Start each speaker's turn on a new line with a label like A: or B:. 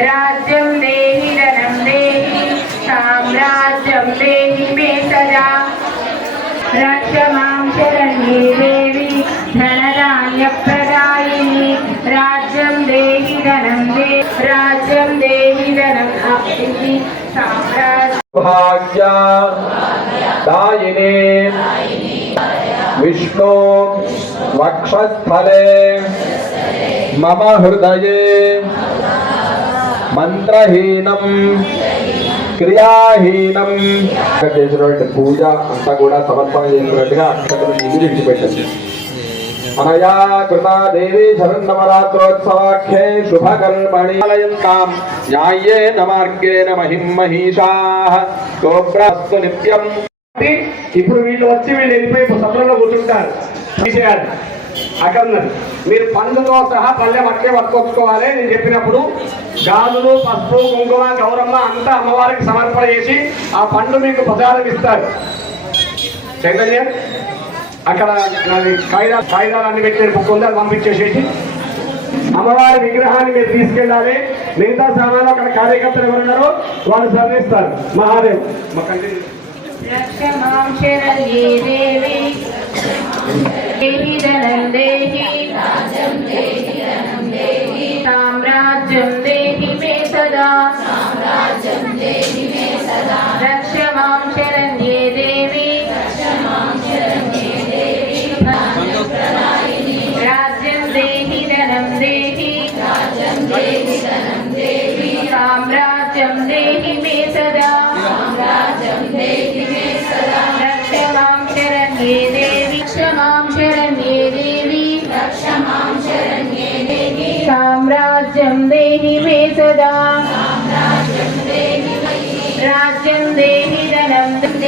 A: राज्यं देहि धनं देहि साम्राज्यं देहि मे सदा रक्ष मां शरण्ये देवी धनधान्यप्रदायिनी राज्यं देहि धनं देहि राज्यं देहि धनम् अप्ति साम्राज्य
B: भाग्य दायिने विष्णु वक्षस्थले मम हृदये మంత్రహీనం క్రియాహీనం. ఇక్కడ చేసినటువంటి పూజ అంతా కూడా సమర్పణ చేసినట్టుగా విడిచిపెట్టండి అనయా కృతా దేవి శరన్నవరాత్రోత్సవాఖ్యే శుభకర్మణి ఆలయంతాం. న్యాయేన మార్గేణ మహిం మహిషాః. గోబ్రాస్తు నిత్యం.
C: ఇప్పుడు వీళ్ళు వచ్చి వీళ్ళు వెళ్ళిపోయి సత్రంలో కూర్చుంటారు. తీసేయాలి అక్కడ ఉన్నది మీరు పండుతో సహా పల్లె అట్లే పట్టుకొచ్చుకోవాలి. నేను చెప్పినప్పుడు గాజులు పసుపు కుంకుమ గౌరమ్మ అంతా అమ్మవారికి సమర్పణ చేసి ఆ పండు మీకు ప్రసాదం ఇస్తారు. చైతన్య అక్కడ నాది కాయిదా పెట్టిన బుక్ ఉంది అది పంపించేసేసి. అమ్మవారి విగ్రహాన్ని మీరు తీసుకెళ్ళాలి. మిగతా సామాన్లు అక్కడ కార్యకర్తలు ఎవరున్నారో వాళ్ళు సర్దిస్తారు మహాదేవ్. మా కంటిన్యూ
A: ദേഹി ധനം ദേഹി സാമ്രാജ്യം ദേഹി മേ സദാ രക്ഷ മാം ശരണ്യേ ദേവി രാജ്യം ദേഹി ധനം ദേഹി സാമ്രാജ്യം ദേഹി മേ സദാ സാമ്രാജ്യം ദേഹി മേ राज्यं देहि धनं देहि धनं